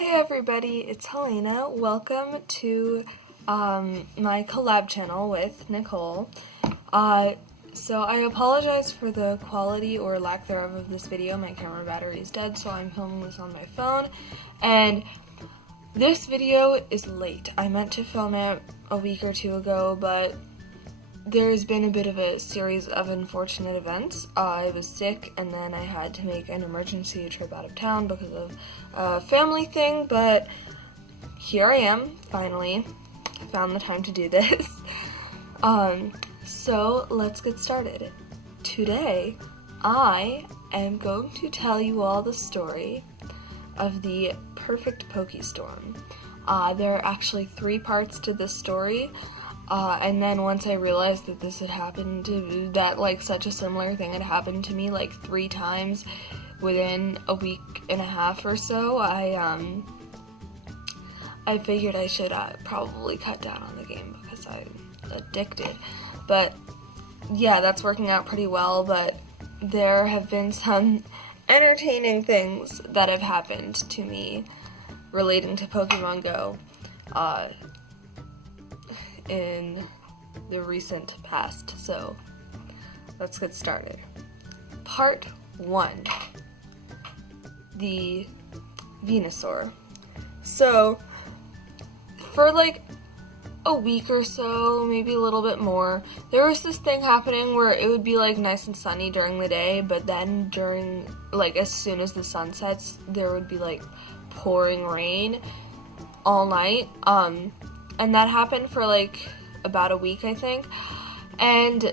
Hey everybody, it's Helena. Welcome to my collab channel with Nicole. So I apologize for the quality or lack thereof of this video. My camera battery is dead, so I'm filming this on my phone. And this video is late. I meant to film it a week or two ago, but there's been a bit of a series of unfortunate events. I was sick, and then I had to make an emergency trip out of town because of a family thing, but here I am, finally. I found the time to do this. So let's get started. Today, I am going to tell you all the story of the perfect Pokestorm. There are actually 3 parts to this story. And then once I realized that this had happened, that such a similar thing had happened to me 3 times within a week and a half or so, I figured I should probably cut down on the game because I'm addicted. But yeah, that's working out pretty well, but there have been some entertaining things that have happened to me relating to Pokemon Go. In the recent past, so let's get started. Part 1, the Venusaur. So for a week or so, maybe a little bit more, there was this thing happening where it would be nice and sunny during the day, but then during as soon as the sun sets, there would be pouring rain all night. And that happened for about a week, I think. And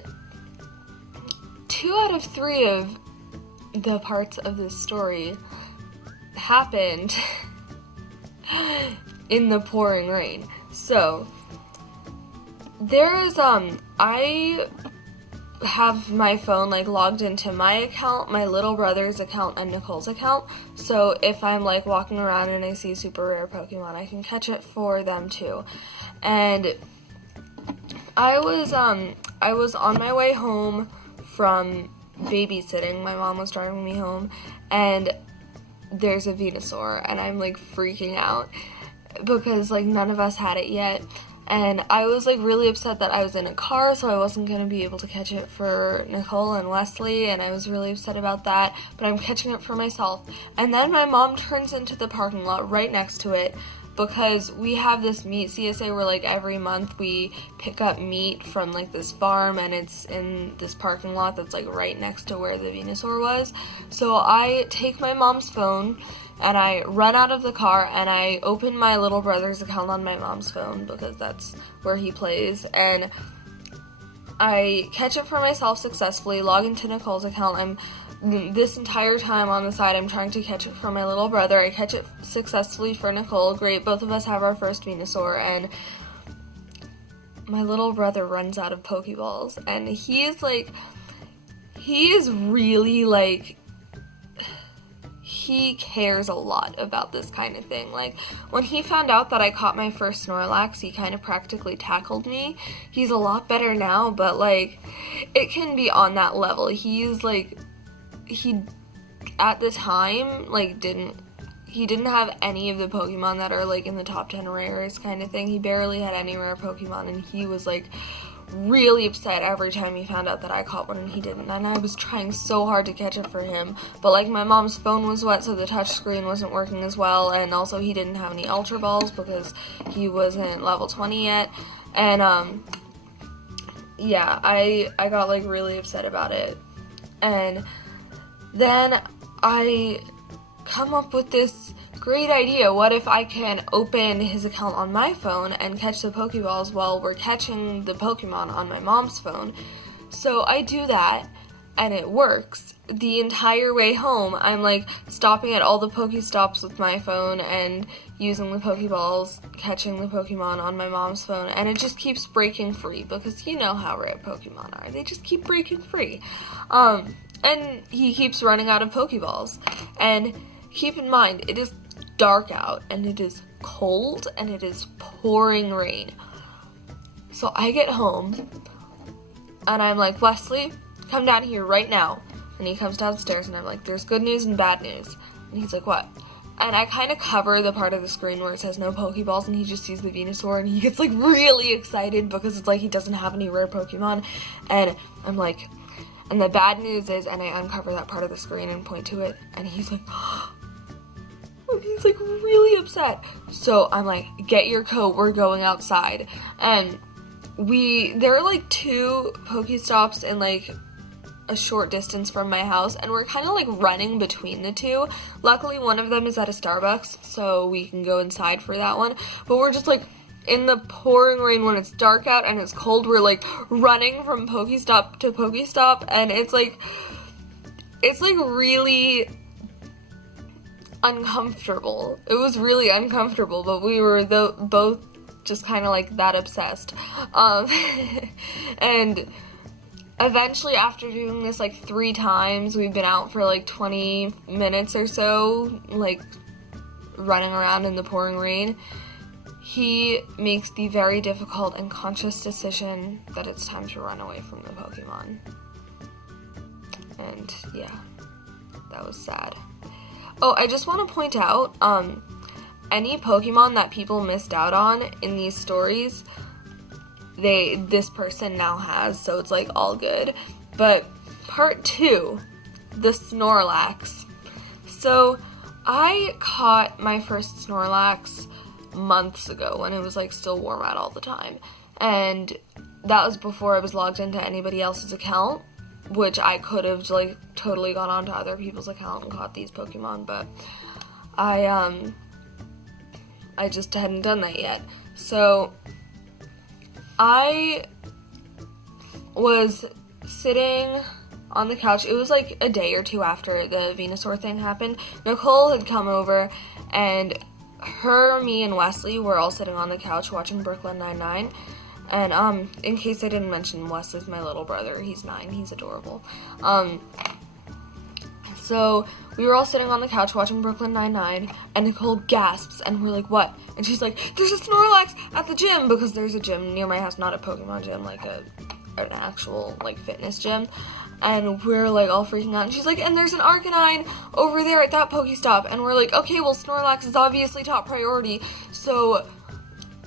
2 out of 3 of the parts of this story happened in the pouring rain. So there is I have my phone logged into my account, my little brother's account, and Nicole's account. So if I'm walking around and I see super rare Pokemon, I can catch it for them too. And I was on my way home from babysitting. My mom was driving me home, and there's a Venusaur, and I'm freaking out because none of us had it yet. And I was really upset that I was in a car, so I wasn't going to be able to catch it for Nicole and Wesley, and I was really upset about that, but I'm catching it for myself. And then my mom turns into the parking lot right next to it, because we have this meat CSA where every month we pick up meat from this farm, and it's in this parking lot that's right next to where the Venusaur was. So I take my mom's phone and I run out of the car and I open my little brother's account on my mom's phone because that's where he plays, and I catch it for myself successfully, log into Nicole's account. This entire time on the side, I'm trying to catch it for my little brother. I catch it successfully for Nicole. Great, both of us have our first Venusaur, and my little brother runs out of Pokeballs, and he is really he cares a lot about this kind of thing. When he found out that I caught my first Snorlax, he kind of practically tackled me. He's a lot better now, but it can be on that level. He's he at the time didn't have any of the Pokemon that are in the top 10 rares kind of thing. He barely had any rare Pokemon, and he was really upset every time he found out that I caught one and he didn't. And I was trying so hard to catch it for him, but my mom's phone was wet, so the touch screen wasn't working as well, and also he didn't have any Ultra Balls because he wasn't level 20 yet. And yeah, I got really upset about it. And then I come up with this great idea. What if I can open his account on my phone and catch the Pokeballs while we're catching the Pokemon on my mom's phone? So I do that, and it works. The entire way home, I'm stopping at all the Pokestops with my phone and using the Pokeballs, catching the Pokemon on my mom's phone, and it just keeps breaking free because you know how rare Pokemon are. They just keep breaking free. And he keeps running out of Pokeballs. And keep in mind, it is dark out, and it is cold, and it is pouring rain. So I get home, and I'm like, Wesley, come down here right now. And he comes downstairs, and I'm like, there's good news and bad news. And he's like, what? and I kind of cover the part of the screen where it says no Pokeballs, and he just sees the Venusaur, and he gets like really excited because it's like he doesn't have any rare Pokemon, and I'm like, and the bad news is, and I uncover that part of the screen and point to it, and he's like, and he's like really upset. So I'm like, get your coat, we're going outside. And there are like 2 Pokestops in like a short distance from my house, and we're kind of like running between the 2. Luckily, one of them is at a Starbucks, so we can go inside for that one. But we're just like in the pouring rain when it's dark out and it's cold. We're like running from Pokestop to Pokestop, and it's like really uncomfortable. It was really uncomfortable, but we were both just kind of like that obsessed. And eventually, after doing this like 3 times, we've been out for like 20 minutes or so, like running around in the pouring rain. He makes the very difficult and conscious decision that it's time to run away from the Pokemon. And yeah, that was sad. Oh, I just want to point out, any Pokemon that people missed out on in these stories, this person now has, so it's like all good. But part 2, the Snorlax. So I caught my first Snorlax months ago when it was like still warm out all the time, and that was before I was logged into anybody else's account, which I could have like totally gone onto other people's account and caught these Pokemon, but I just hadn't done that yet. So I was sitting on the couch. It was like a day or 2 after the Venusaur thing happened. Nicole had come over, and her, me, and Wesley were all sitting on the couch watching Brooklyn Nine-Nine. And in case I didn't mention, Wesley's my little brother. He's 9. He's adorable. So we were all sitting on the couch watching Brooklyn Nine-Nine, and Nicole gasps, and we're like, what? And she's like, there's a Snorlax at the gym, because there's a gym near my house, not a Pokemon gym, like an actual like fitness gym. And we're like all freaking out, and she's like, and there's an Arcanine over there at that Pokestop. And we're like, okay, well, Snorlax is obviously top priority. So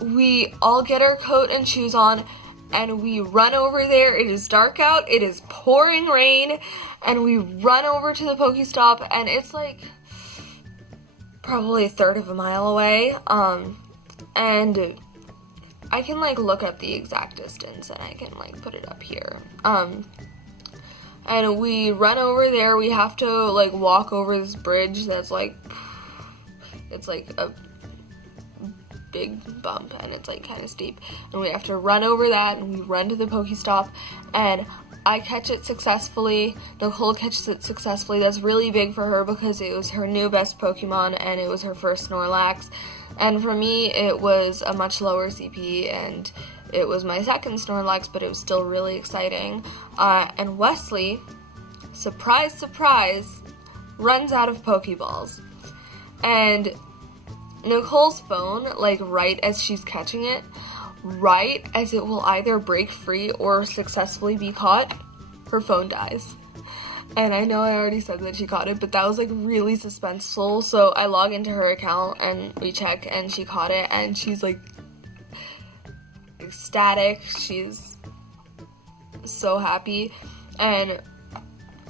we all get our coat and shoes on, and we run over there. It is dark out, it is pouring rain, and we run over to the Pokestop, and it's like probably 1/3 of a mile away. And I can like look up the exact distance, and I can like put it up here. And we run over there. We have to like walk over this bridge that's like, it's like a big bump, and it's like kind of steep, and we have to run over that, and we run to the Pokestop, and I catch it successfully. Nicole catches it successfully. That's really big for her because it was her new best Pokemon, and it was her first Snorlax. And for me, it was a much lower CP, and it was my second Snorlax, but it was still really exciting. And Wesley, surprise, surprise, runs out of Pokeballs. And Nicole's phone, like right as she's catching it, right as it will either break free or successfully be caught, her phone dies. And I know I already said that she caught it, but that was like really suspenseful. So I log into her account and we check, and she caught it, and she's like ecstatic. She's so happy. And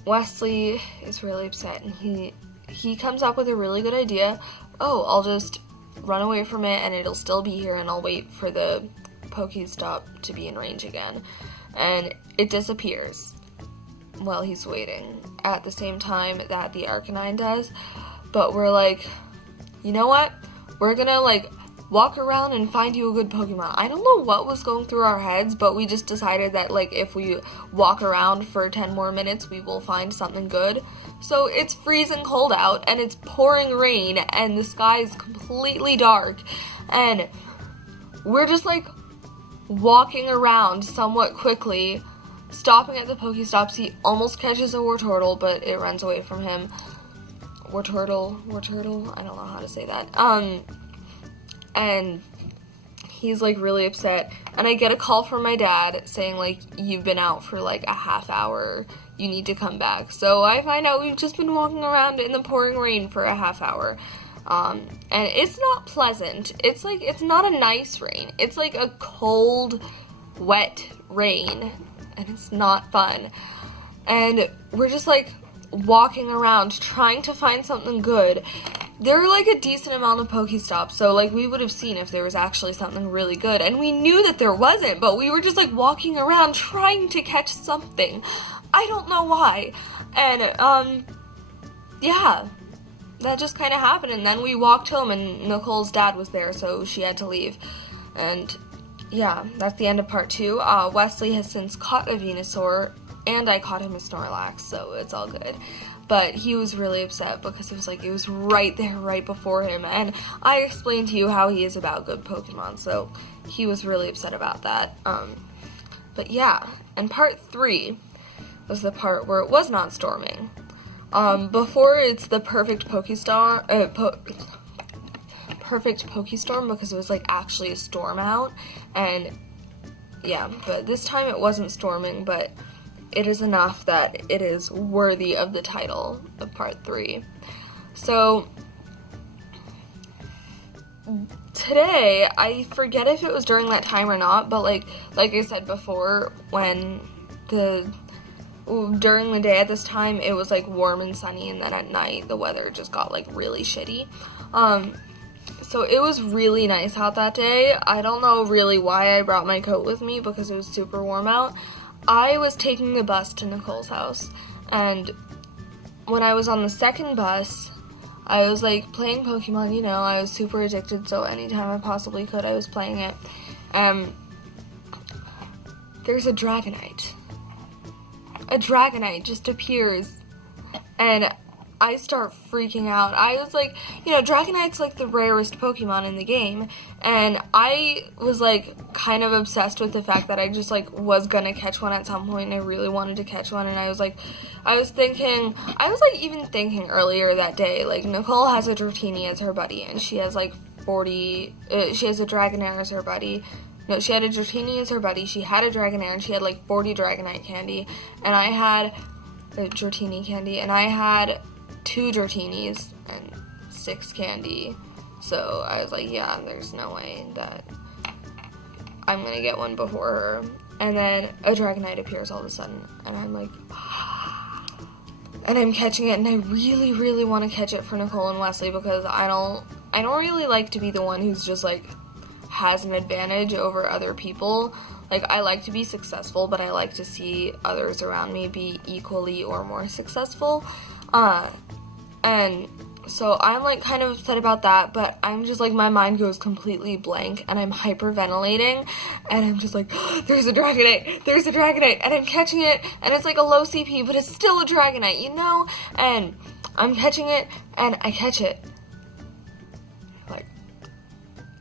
Wesley is really upset, and he comes up with a really good idea. Oh, I'll just run away from it, and it'll still be here, and I'll wait for the Pokestop to be in range again. And it disappears while he's waiting at the same time that the Arcanine does. But we're like, you know what? We're gonna like walk around and find you a good Pokemon. I don't know what was going through our heads, but we just decided that like if we walk around for 10 more minutes, we will find something good. So it's freezing cold out, and it's pouring rain, and the sky is completely dark, and we're just like walking around somewhat quickly, stopping at the Pokestops. He almost catches a Wartortle, but it runs away from him. Wartortle, I don't know how to say that. And he's like really upset, and I get a call from my dad saying like, you've been out for like a half hour, you need to come back. So I find out we've just been walking around in the pouring rain for a half hour, And it's not pleasant. It's like, it's not a nice rain. It's like a cold, wet rain, and it's not fun. And we're just like walking around trying to find something good. There were like a decent amount of Pokestops, so like we would have seen if there was actually something really good, and we knew that there wasn't, but we were just like walking around trying to catch something. I don't know why. And yeah, that just kind of happened, and then we walked home and Nicole's dad was there, so she had to leave. And yeah, that's the end of part 2. Wesley has since caught a Venusaur, and I caught him a Snorlax, so it's all good. But he was really upset because it was right there, right before him, and I explained to you how he is about good Pokemon, so he was really upset about that. But yeah, and part 3 was the part where it was not storming. Before it's the perfect Pokestorm, perfect Pokestorm because it was like actually a storm out, and yeah, but this time it wasn't storming, but it is enough that it is worthy of the title of part 3. So today, I forget if it was during that time or not, but like I said before, when during the day at this time, it was like warm and sunny, and then at night the weather just got like really shitty. So it was really nice out that day. I don't know really why I brought my coat with me because it was super warm out. I was taking the bus to Nicole's house, and when I was on the second bus, I was like playing Pokemon, you know, I was super addicted, so anytime I possibly could, I was playing it. There's a Dragonite. A Dragonite just appears, and I start freaking out. I was like, you know, Dragonite's like the rarest Pokemon in the game, and I was like kind of obsessed with the fact that I just like was gonna catch one at some point, and I really wanted to catch one, and I was even thinking earlier that day, like, Nicole has a Dratini as her buddy, and she has like she has a Dragonair as her buddy. No, she had a Dratini as her buddy, she had a Dragonair, and she had like 40 Dragonite candy, and I had a Dratini candy, and I had 2 Dratinis and 6 candy. So I was like, yeah, there's no way that I'm gonna get one before her. And then a Dragonite appears all of a sudden, and I'm like, and I'm catching it, and I really, really want to catch it for Nicole and Wesley because I don't really like to be the one who's just like has an advantage over other people. Like, I like to be successful, but I like to see others around me be equally or more successful. And so I'm like kind of upset about that, but I'm just like, my mind goes completely blank, and I'm hyperventilating, and I'm just like, there's a Dragonite, and I'm catching it, and it's like a low CP, but it's still a Dragonite, you know? And I'm catching it, and I catch it. Like,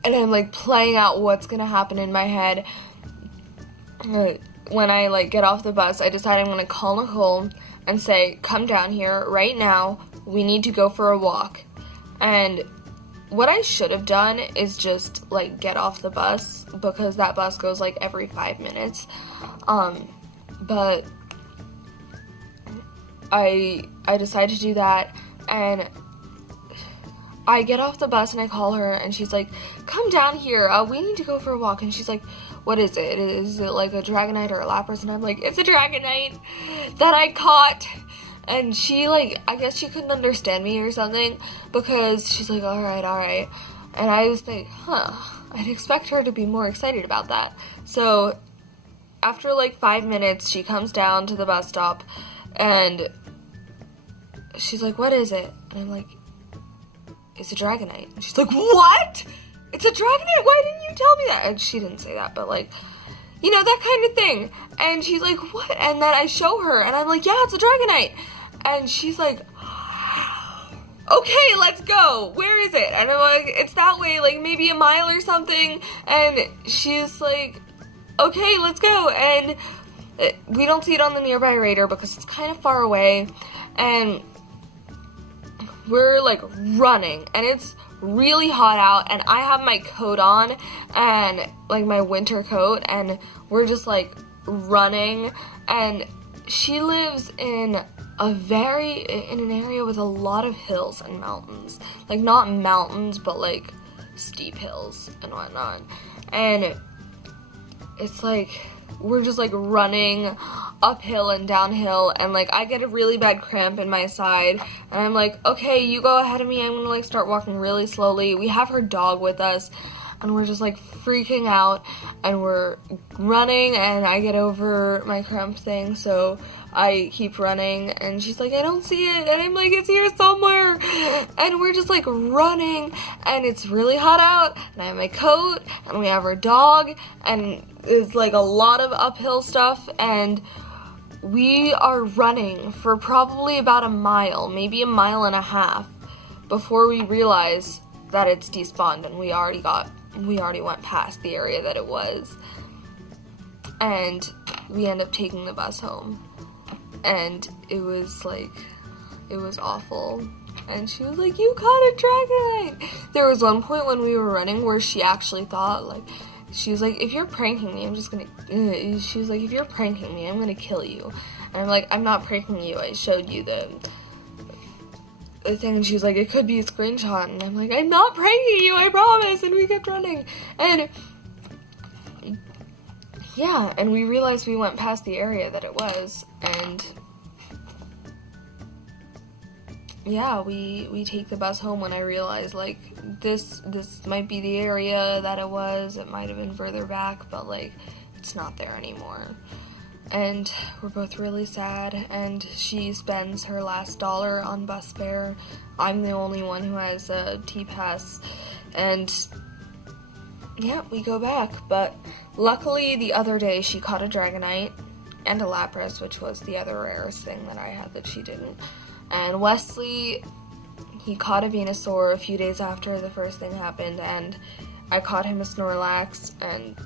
and I'm like playing out what's gonna happen in my head. When I like get off the bus, I decide I'm gonna call Nicole and say, come down here right now, we need to go for a walk. And what I should have done is just like get off the bus, because that bus goes like every 5 minutes. But I decided to do that, and I get off the bus and I call her, and she's like, come down here, we need to go for a walk. And she's like, what is it? Is it like a Dragonite or a Lapras? And I'm like, it's a Dragonite that I caught. And she like, I guess she couldn't understand me or something, because she's like, alright. And I was like, I'd expect her to be more excited about that. So after like 5 minutes, she comes down to the bus stop, and she's like, what is it? And I'm like, it's a Dragonite. And she's like, what? It's a Dragonite? Why didn't you tell me that? And she didn't say that, but like, you know, that kind of thing. And she's like, what? And then I show her, and I'm like, yeah, it's a Dragonite. And she's like, okay, let's go. Where is it? And I'm like, it's that way, like maybe a mile or something. And she's like, okay, let's go. And we don't see it on the nearby radar because it's kind of far away. And we're like running, and it's really hot out, and I have my coat on, and like my winter coat, and we're just like running, and she lives in an area with a lot of hills and mountains. Like, not mountains, but like steep hills and whatnot. And it's like, we're just like running uphill and downhill, and like I get a really bad cramp in my side, and I'm like, okay, you go ahead of me, I'm gonna like start walking really slowly. We have her dog with us, and we're just like freaking out, and we're running, and I get over my cramp thing, so I keep running, and she's like, I don't see it, and I'm like, it's here somewhere, and we're just like running, and it's really hot out, and I have my coat, and we have our dog, and it's like a lot of uphill stuff, and we are running for probably about a mile, maybe a mile and a half, before we realize that it's despawned, and we already went past the area that it was, and we end up taking the bus home, and it was awful, and she was like, you caught a Dragonite! There was one point when we were running where she actually thought, like, she was like, if you're pranking me, she was like, if you're pranking me, I'm gonna kill you, and I'm like, I'm not pranking you, I showed you the thing, and she was like, it could be a screenshot, and I'm like, I'm not pranking you, I promise, and we kept running, and yeah, and we realized we went past the area that it was, and yeah, we take the bus home when I realized, like, this might be the area that it was, it might have been further back, but like, it's not there anymore. And we're both really sad, and she spends her last dollar on bus fare. I'm the only one who has a T-Pass, and yeah, we go back. But luckily, the other day, she caught a Dragonite and a Lapras, which was the other rarest thing that I had that she didn't. And Wesley, he caught a Venusaur a few days after the first thing happened, and I caught him a Snorlax, and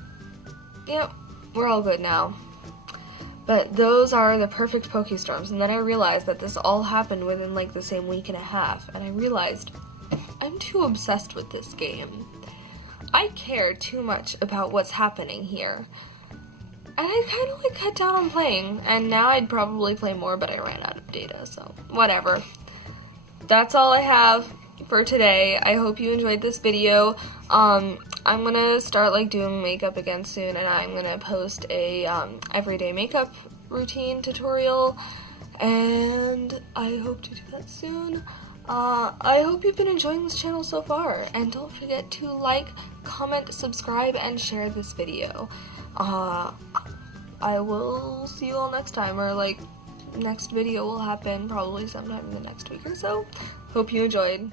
yep, we're all good now. But those are the perfect Pokestorms, and then I realized that this all happened within like the same week and a half, and I realized I'm too obsessed with this game. I care too much about what's happening here. And I kind of like cut down on playing, and now I'd probably play more, but I ran out of data, so whatever. That's all I have for today. I hope you enjoyed this video. I'm gonna start like doing makeup again soon, and I'm gonna post a everyday makeup routine tutorial, and I hope to do that soon. I hope you've been enjoying this channel so far, and don't forget to like, comment, subscribe, and share this video. I will see you all next time, or like next video will happen probably sometime in the next week or so. Hope you enjoyed.